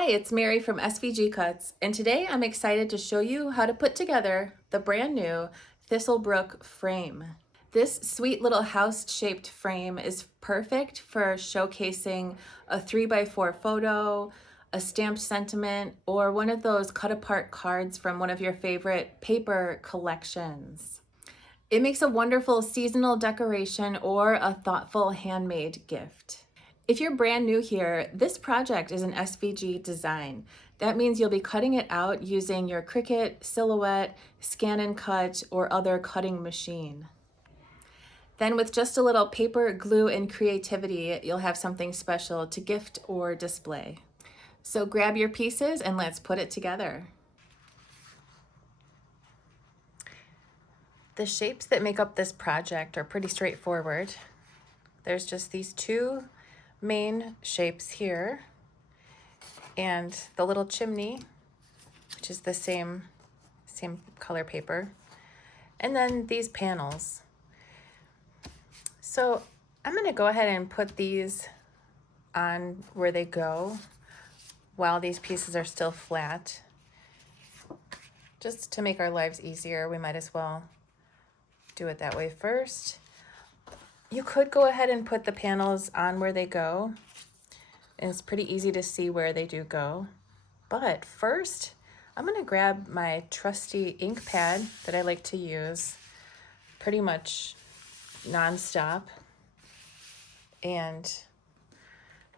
Hi, it's Mary from SVGCuts, and today I'm excited to show you how to put together the brand new Thistlebrook Frame. This sweet little house-shaped frame is perfect for showcasing a 3x4 photo, a stamped sentiment, or one of those cut-apart cards from one of your favorite paper collections. It makes a wonderful seasonal decoration or a thoughtful handmade gift. If you're brand new here, this project is an SVG design. That means you'll be cutting it out using your Cricut, Silhouette, ScanNCut, or other cutting machine. Then with just a little paper, glue, and creativity, you'll have something special to gift or display. So grab your pieces and let's put it together. The shapes that make up this project are pretty straightforward. There's just these two main shapes here and the little chimney, which is the same color paper, and then these panels. So I'm going to go ahead and put these on where they go while these pieces are still flat. Just to make our lives easier, we might as well do it that way first. You could go ahead and put the panels on where they go, and it's pretty easy to see where they do go. But first, I'm going to grab my trusty ink pad that I like to use pretty much non-stop and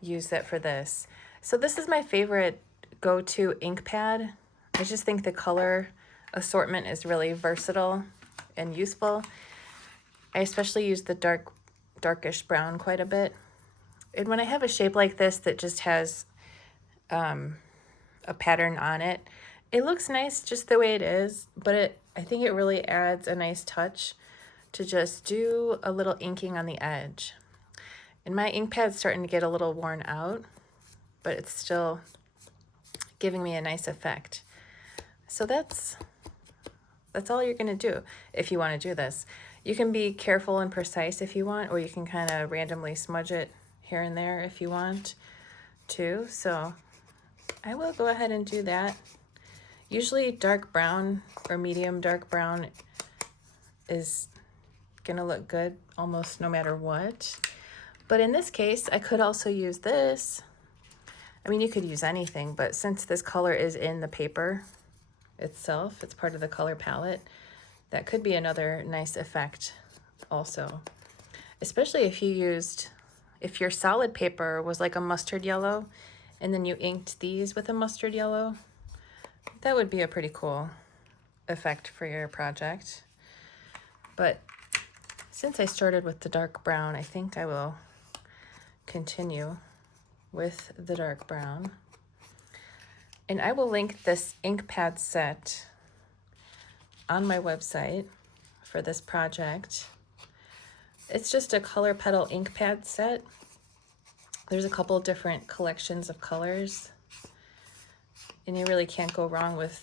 use that for this. So this is my favorite go-to ink pad. I just think the color assortment is really versatile and useful. I especially use the darkish brown quite a bit. And when I have a shape like this that just has a pattern on it, it looks nice just the way it is, but I think it really adds a nice touch to just do a little inking on the edge. And my ink pad's starting to get a little worn out, but it's still giving me a nice effect. So that's all you're gonna do if you wanna do this. You can be careful and precise if you want, or you can kind of randomly smudge it here and there if you want to. So I will go ahead and do that. Usually dark brown or medium dark brown is gonna look good almost no matter what. But in this case, I could also use this. I mean, you could use anything, but since this color is in the paper itself, it's part of the color palette, that could be another nice effect also. Especially if your solid paper was like a mustard yellow and then you inked these with a mustard yellow, that would be a pretty cool effect for your project. But since I started with the dark brown, I think I will continue with the dark brown. And I will link this ink pad set on my website for this project. It's just a color petal ink pad set. There's a couple different collections of colors, and you really can't go wrong with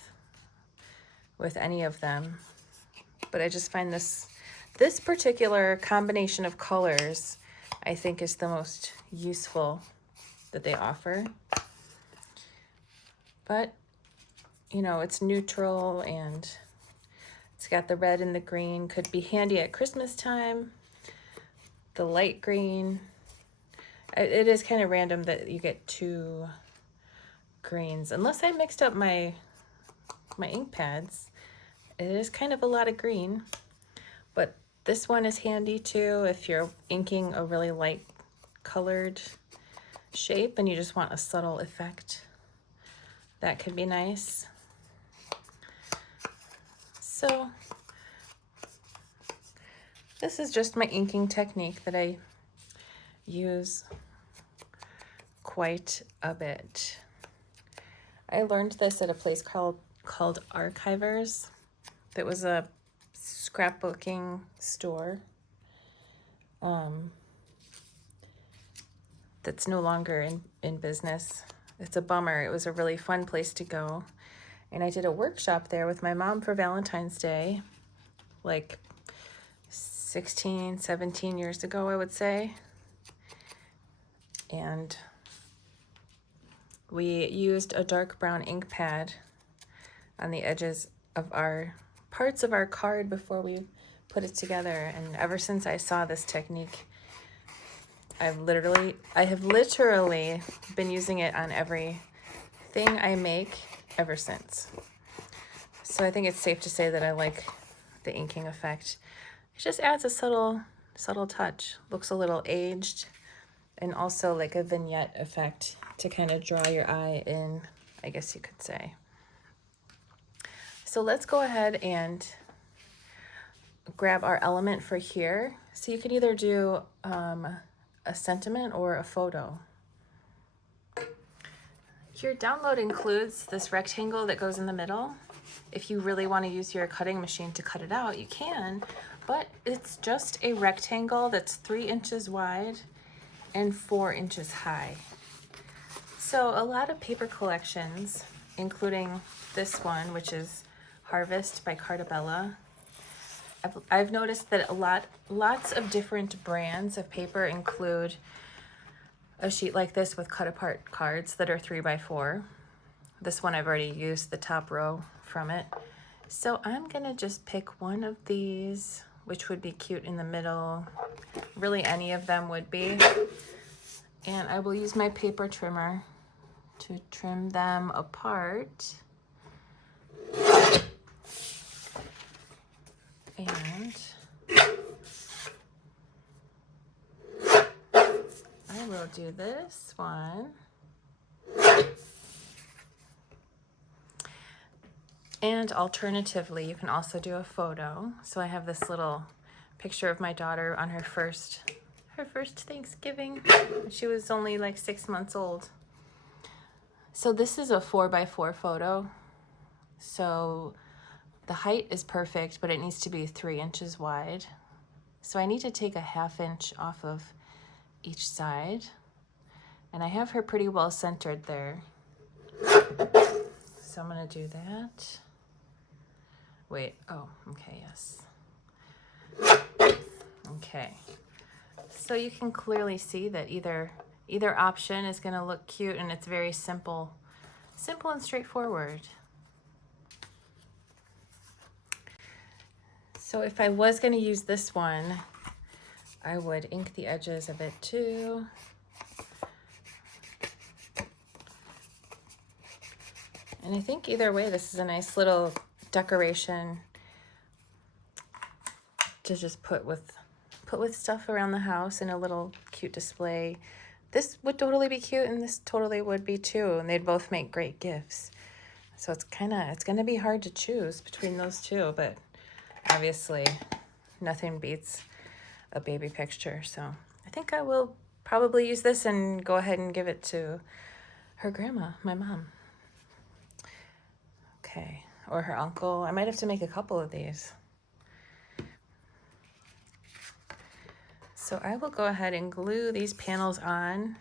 any of them. But I just find this particular combination of colors, I think, is the most useful that they offer. But you know, it's neutral and it's got the red and the green. Could be handy at Christmas time. The light green. It is kind of random that you get two greens, unless I mixed up my ink pads. It is kind of a lot of green, but this one is handy too if you're inking a really light colored shape and you just want a subtle effect. That could be nice. So this is just my inking technique that I use quite a bit. I learned this at a place called Archivers. That was a scrapbooking store that's no longer in business. It's a bummer. It was a really fun place to go. And I did a workshop there with my mom for Valentine's Day, like 16, 17 years ago, I would say. And we used a dark brown ink pad on the edges of our parts of our card before we put it together. And ever since I saw this technique, I have literally been using it on everything I make ever since. So I think it's safe to say that I like the inking effect. It just adds a subtle touch. Looks a little aged, and also like a vignette effect to kind of draw your eye in, I guess you could say. So let's go ahead and grab our element for here. So you could either do a sentiment or a photo. Your download includes this rectangle that goes in the middle. If you really want to use your cutting machine to cut it out, you can, but it's just a rectangle that's 3 inches wide and 4 inches high. So a lot of paper collections, including this one, which is Harvest by Cardabella, I've noticed that lots of different brands of paper include a sheet like this with cut apart cards that are 3x4. This one I've already used the top row from it. So I'm gonna just pick one of these, which would be cute in the middle. Really any of them would be. And I will use my paper trimmer to trim them apart. And I will do this one. And alternatively, you can also do a photo. So I have this little picture of my daughter on her first Thanksgiving. She was only like 6 months old. So this is a 4x4 photo. So the height is perfect, but it needs to be 3 inches wide. So I need to take a 1/2 inch off of each side. And I have her pretty well centered there. So I'm gonna do that. Wait, oh, okay, yes. Okay, so you can clearly see that either option is gonna look cute, and it's very simple and straightforward. So if I was gonna use this one, I would ink the edges a bit too. And I think either way, this is a nice little decoration to just put with stuff around the house in a little cute display. This would totally be cute, and this totally would be too, and they'd both make great gifts. So it's gonna be hard to choose between those two, but obviously nothing beats a baby picture. So I think I will probably use this and go ahead and give it to her grandma, my mom. Okay, or her uncle. I might have to make a couple of these. So I will go ahead and glue these panels on.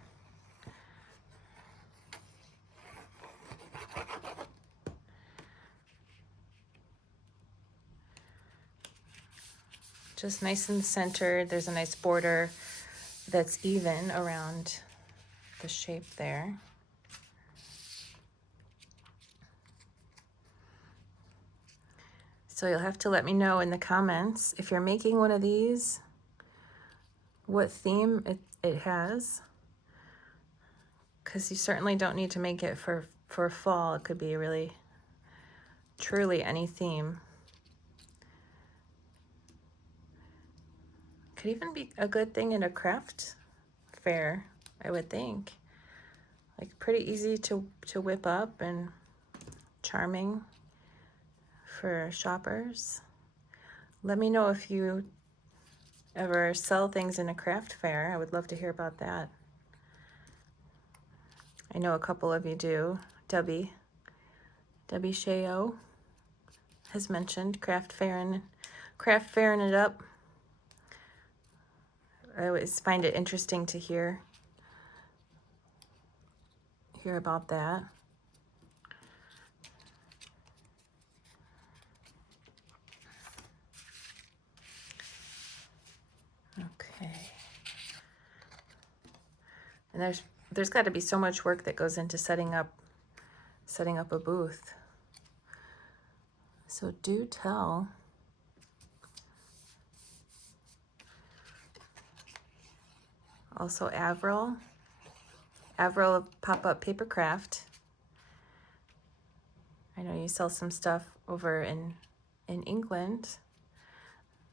Just nice and centered. There's a nice border that's even around the shape there. So you'll have to let me know in the comments if you're making one of these, what theme it has, because you certainly don't need to make it for fall. It could be really, truly any theme. Could even be a good thing in a craft fair, I would think. Like pretty easy to whip up and charming for shoppers. Let me know if you ever sell things in a craft fair. I would love to hear about that. I know a couple of you do. Debbie Sheo has mentioned craft fairing it up. I always find it interesting to hear about that. Okay. And there's there's got to be so much work that goes into setting up a booth. So do tell. Also Avril Pop-Up Paper Craft. I know you sell some stuff over in England.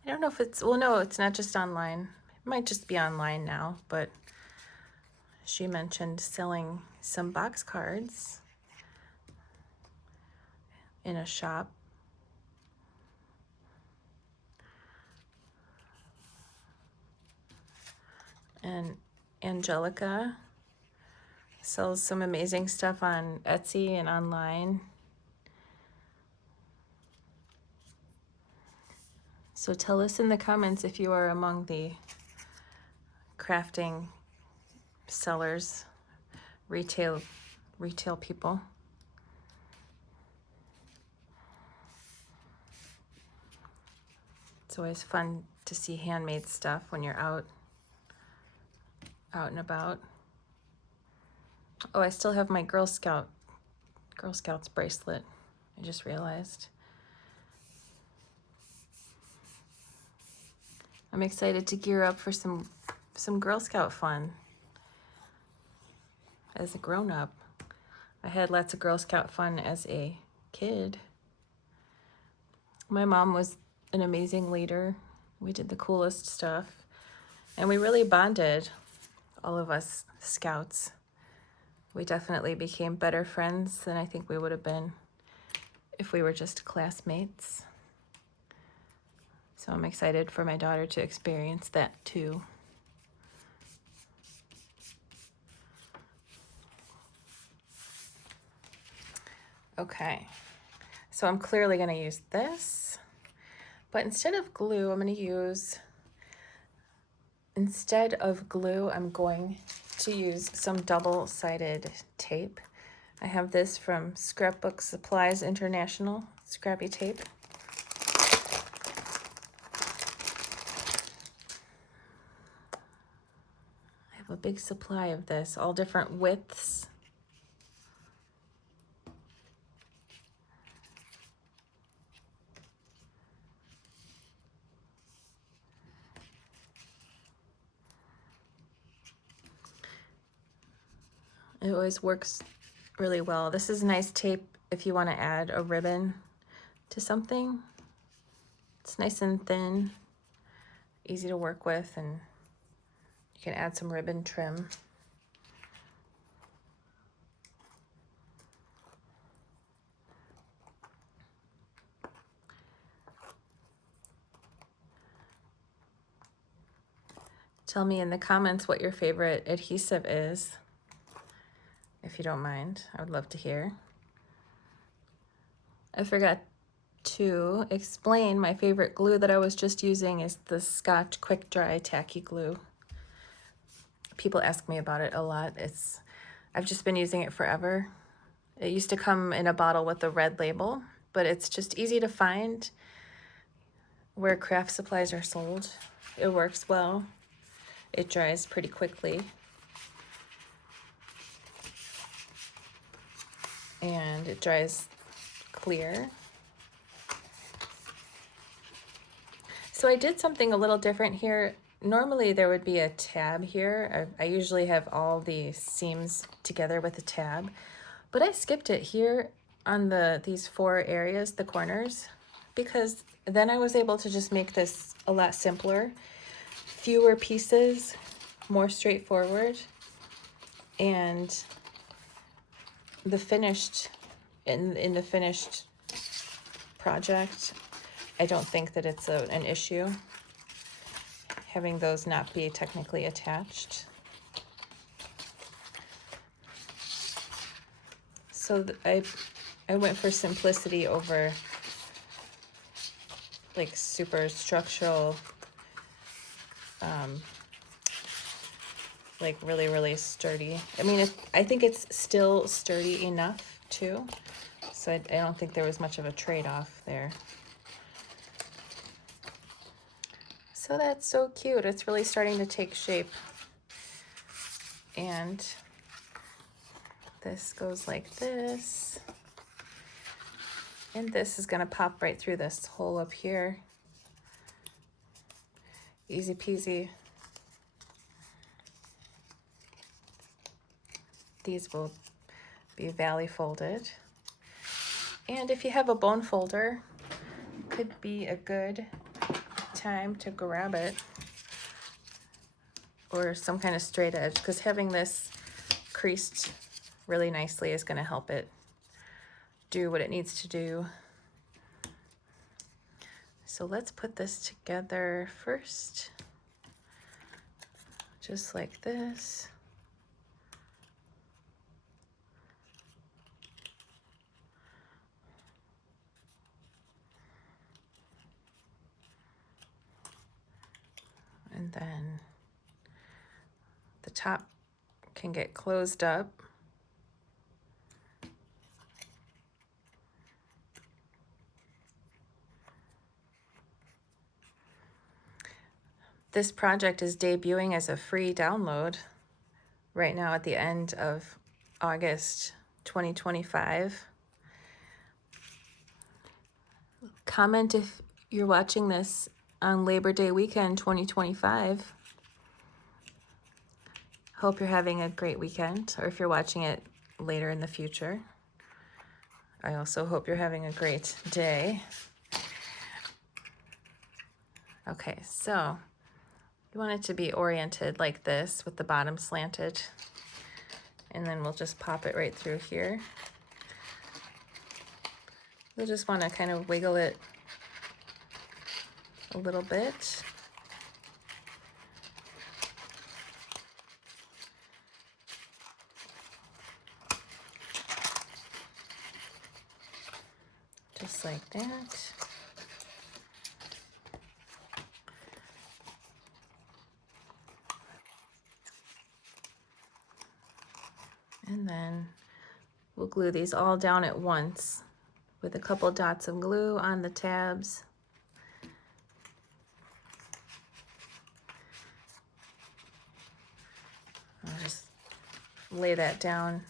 I don't know if it's, well, no, it's not just online. It might just be online now, but she mentioned selling some box cards in a shop. And Angelica sells some amazing stuff on Etsy and online. So tell us in the comments if you are among the crafting sellers, retail people. It's always fun to see handmade stuff when you're out and about. Oh, I still have my Girl Scouts bracelet. I just realized. I'm excited to gear up for some Girl Scout fun. As a grown-up, I had lots of Girl Scout fun as a kid. My mom was an amazing leader. We did the coolest stuff, and we really bonded, all of us Scouts. We definitely became better friends than I think we would have been if we were just classmates. So I'm excited for my daughter to experience that too. Okay, so I'm clearly going to use this, but instead of glue, I'm going to use, I'm going to use some double-sided tape. I have this from Scrapbook Supplies International Scrappy Tape. I have a big supply of this, all different widths. It always works really well. This is nice tape if you want to add a ribbon to something. It's nice and thin, easy to work with, and you can add some ribbon trim. Tell me in the comments what your favorite adhesive is, if you don't mind. I would love to hear. I forgot to explain my favorite glue that I was just using is the Scotch Quick Dry Tacky Glue. People ask me about it a lot. I've just been using it forever. It used to come in a bottle with a red label, but it's just easy to find where craft supplies are sold. It works well. It dries pretty quickly. And it dries clear. So I did something a little different here. Normally there would be a tab here. I usually have all the seams together with a tab, but I skipped it here on these 4 areas, the corners, because then I was able to just make this a lot simpler, fewer pieces, more straightforward, and the finished, in the finished project, I don't think that it's an issue having those not be technically attached. So I went for simplicity over like super structural, like really sturdy. I mean, I think it's still sturdy enough too, so I don't think there was much of a trade-off there. So that's so cute. It's really starting to take shape. And This goes like this. And this is gonna pop right through this hole up here. Easy peasy. These will be valley folded. And if you have a bone folder, could be a good time to grab it, or some kind of straight edge, because having this creased really nicely is going to help it do what it needs to do. So let's put this together first, just like this. And then the top can get closed up. This project is debuting as a free download right now at the end of August 2025. Comment if you're watching this on Labor Day weekend 2025. Hope you're having a great weekend, or if you're watching it later in the future, I also hope you're having a great day. Okay, so you want it to be oriented like this with the bottom slanted, and then we'll just pop it right through here. You'll just want to kind of wiggle it a little bit. Just like that. And then we'll glue these all down at once with a couple dots of glue on the tabs. I'll just lay that down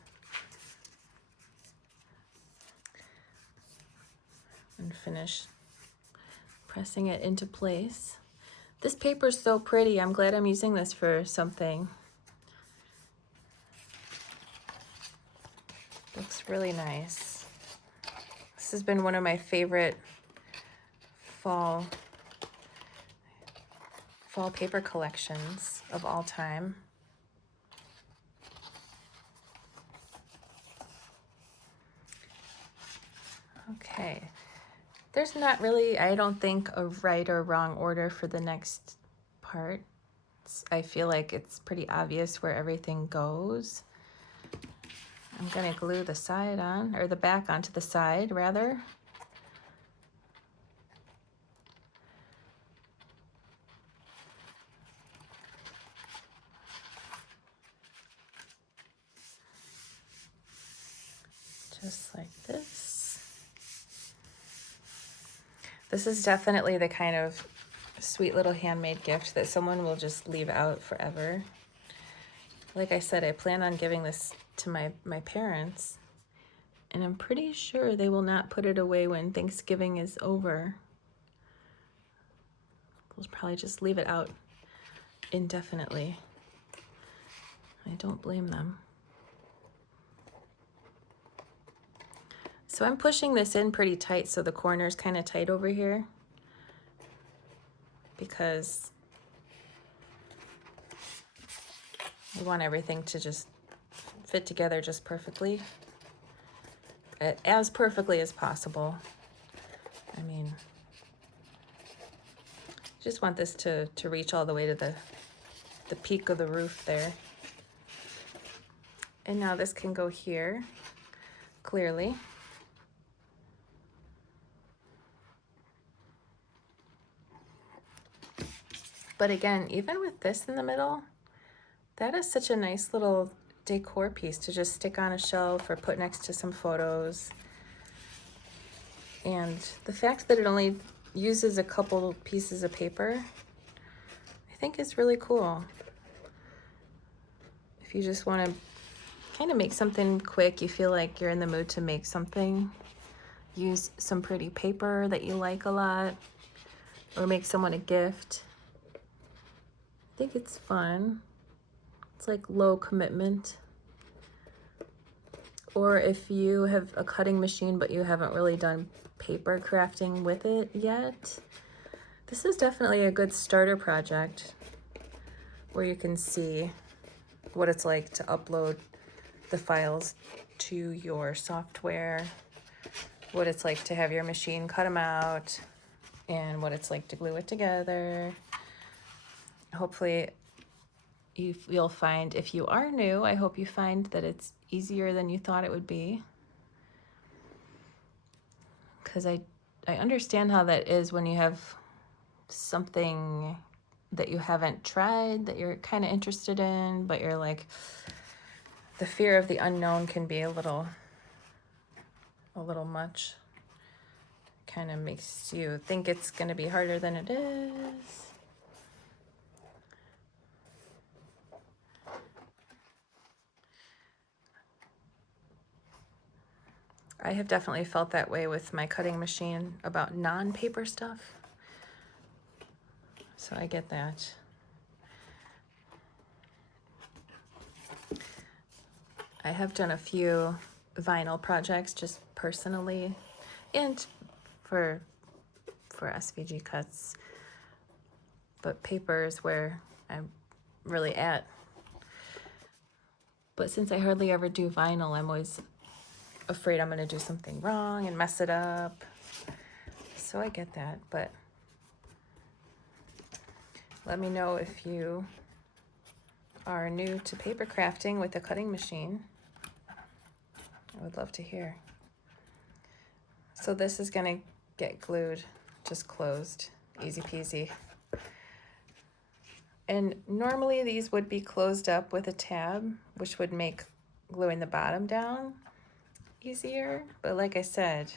and finish pressing it into place. This paper is so pretty. I'm glad I'm using this for something. Looks really nice. This has been one of my favorite fall paper collections of all time. Okay, there's not really, I don't think, a right or wrong order for the next part. I feel like it's pretty obvious where everything goes. I'm gonna glue the side on, or the back onto the side rather. Just like this. This is definitely the kind of sweet little handmade gift that someone will just leave out forever. Like I said, I plan on giving this to my parents, and I'm pretty sure they will not put it away when Thanksgiving is over. They'll probably just leave it out indefinitely. I don't blame them. So I'm pushing this in pretty tight, so the corner's kind of tight over here, because we want everything to just fit together just perfectly, as perfectly as possible. I mean, just want this to reach all the way to the peak of the roof there. And now this can go here, clearly. But again, even with this in the middle, that is such a nice little decor piece to just stick on a shelf or put next to some photos. And the fact that it only uses a couple pieces of paper, I think is really cool. If you just want to kind of make something quick. You feel like you're in the mood to make something. Use some pretty paper that you like a lot, or make someone a gift. I think it's fun. It's like low commitment. Or if you have a cutting machine but you haven't really done paper crafting with it yet, this is definitely a good starter project where you can see what it's like to upload the files to your software, what it's like to have your machine cut them out, and what it's like to glue it together. Hopefully you'll find, if you are new, I hope you find that it's easier than you thought it would be. Because I understand how that is when you have something that you haven't tried, that you're kind of interested in, but you're like, the fear of the unknown can be a little much. Kind of makes you think it's going to be harder than it is. I have definitely felt that way with my cutting machine about non-paper stuff. So I get that. I have done a few vinyl projects just personally and for SVGCuts, but paper is where I'm really at. But since I hardly ever do vinyl, I'm always afraid I'm going to do something wrong and mess it up. So I get that, but let me know if you are new to paper crafting with a cutting machine. I would love to hear. So this is going to get glued, just closed, easy peasy. And normally these would be closed up with a tab, which would make gluing the bottom down easier, but like I said,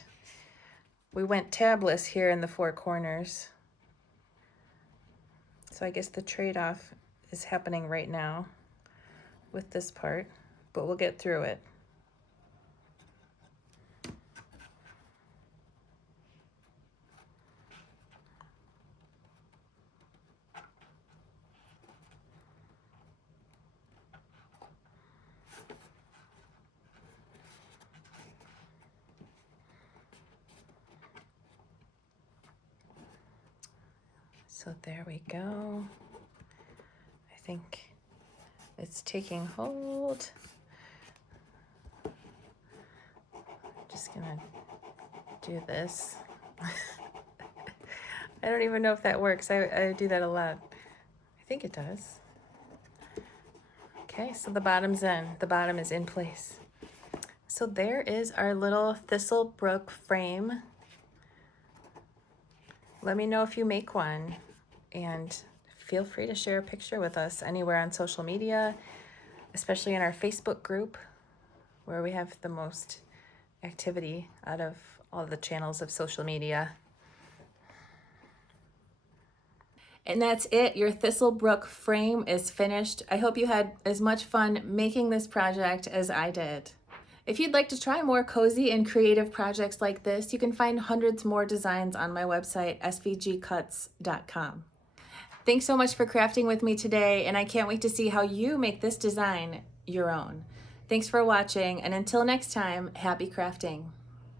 we went tabless here in the four corners, so I guess the trade-off is happening right now with this part, but we'll get through it. So there we go. I think it's taking hold. Just gonna do this. I don't even know if that works. I do that a lot. I think it does. Okay, so the bottom's in. The bottom is in place. So there is our little Thistlebrook frame. Let me know if you make one, and feel free to share a picture with us anywhere on social media, especially in our Facebook group, where we have the most activity out of all the channels of social media. And that's it. Your Thistlebrook frame is finished. I hope you had as much fun making this project as I did. If you'd like to try more cozy and creative projects like this, you can find hundreds more designs on my website, SVGCuts.com. Thanks so much for crafting with me today, and I can't wait to see how you make this design your own. Thanks for watching, and until next time, happy crafting.